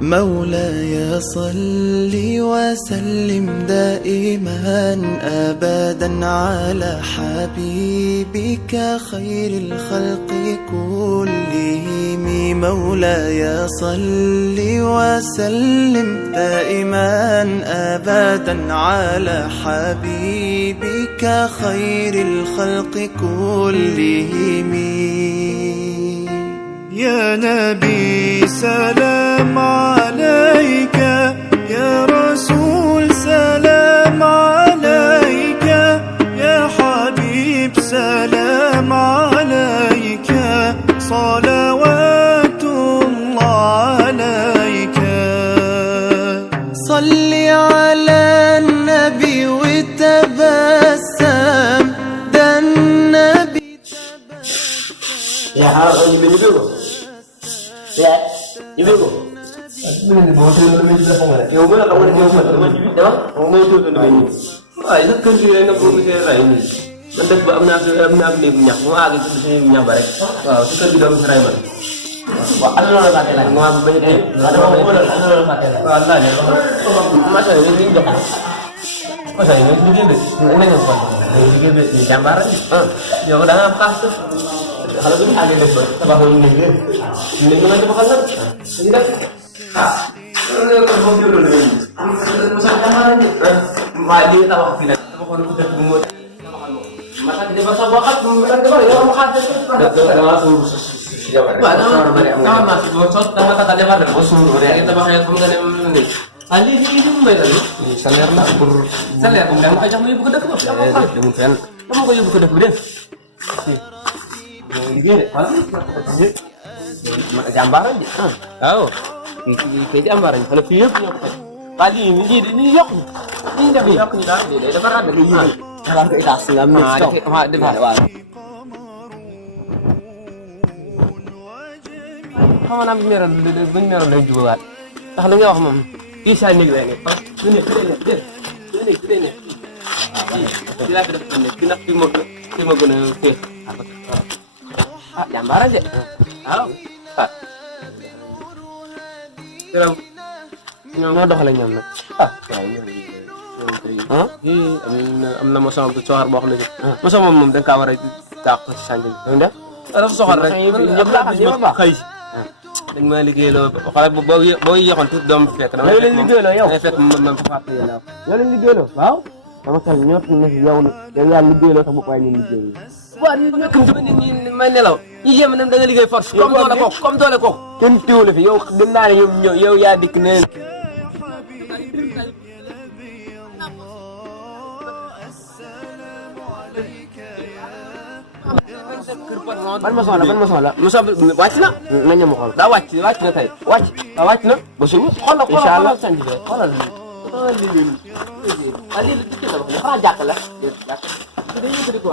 مولاي صل وسلم دائما أبدا على حبيبك خير الخلق كلهم. مولاي صل وسلم دائما أبدا على حبيبك خير الخلق كلهم. يا نبي سلام عليك، يا رسول سلام عليك، يا حبيب سلام عليك، صلوات الله عليك. صل على النبي وتبسم، ده النبي يا حرام يبيكو يا يبيكو من بوتو من الزفونه يوم لا قول يوم ما جبت ده ما يوتو من اي ذكر لي انا بقول لك رايني من دك امنا ابني بنيا ما اجي في بنيا بارك waaw su ko bi do ray man wa Allah la baté la ma bu bay day Allah la baté la Allah ne ma sa ni jox ma sa ni ñu gëndé ñu ñu ko ñu gëndé jambar yow da nga am xass xala bu ñu àggee def ba tabaxoo ñu ngi ñu mën a tabaxal nag ñu def loolu moom ñu loolu ñu sa xamara ni waaye li tabax fi nag tabaxoon ko def bu mo masa di ba sa waxat mu tan ko yow mu xaar da nga ko ci jabar ba da nga ma ci bo sot da nga ta defar ko suur rek tabaxé xam nga ne ni ali li ñu may dal ni salaire na pour salaire da nga jox mu yóbbu ko dëkk ba demu fenn dama ko yóbbu ko dëkk bi def liggéey de wala jàmbaar lañ de waaw kii jàmbaar lañ xanaa fii yëpp ñoo ko fay waa lii nii yokk ñu def yokk ñu daal day dafa ràdd nga yëgal xalaat ko état nga am ne ci kaw waaw xam naa bu meeroon buñ meeroon day jubawaat ndax li nga wax moom kii saa néeg lay ne lu ne fi lay ne lu ne fi lay ne waaw laa fi def ne ki nag fii ma gën a féex ah jàmbaar de waaw ah jërëjëf ñoo doxale ñoom nag ah waaw ñoom tey am na mosom bu soxar boo xam ne mosom moom da nga kaa war a dàq ci sànq bi dafa dafa soxar rek ñëpp laa xam ñëpp baax xëy dañ ma liggéeyloo xale boo yéexoon tuuti doom fekk dama leen liggéeyloo yow fekk ma faat yow leen liggéeyloo waaw dama xel ñort na yow yaa liggéeyloo sax bu waaye ñu liggéey waaw ñu nekk ni may nelaw ñu jéem a dem da nga liggéey force comme doole ko kenn teewul fi yow dem naa ne yow yaa dikk ne ban maçon la maçon wàcc na nañ ma xool daa wàcc na tey wàcc na ba suñu xoolal sanj bi xoolal lii xanaa jàkk la day yëkkati ko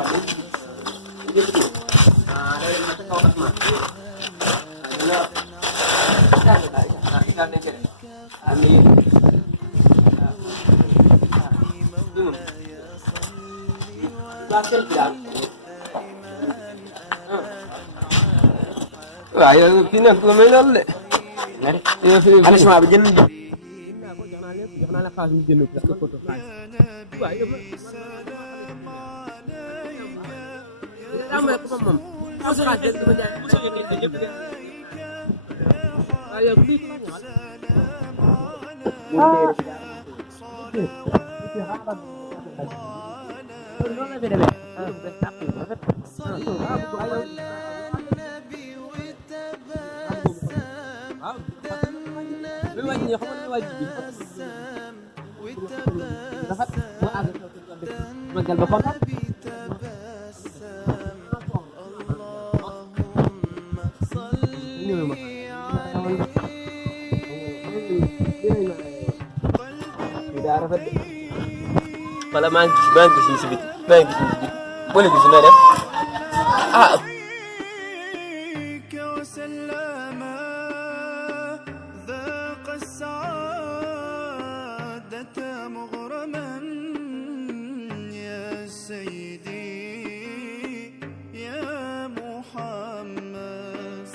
waaw yow fii nag ko may loolu de anaciment bi jënd jox naa la xaalis mu jënd parce que photo xaalis waaw yow moom xaalis dama jaay waaw yow lii wala maa ngi gis si biti wala gis na def ah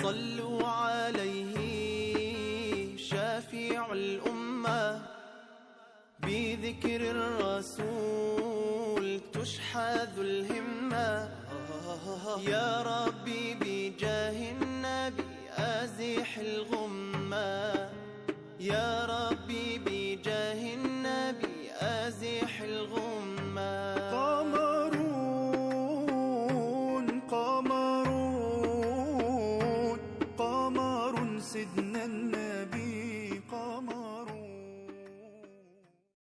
صلوا عليه شافي الأمة بذكر الرسول تشحذ الهمة. يا ربي بجاه النبي أزح الغمة، يا ربي بجاه النبي أزح الغمة.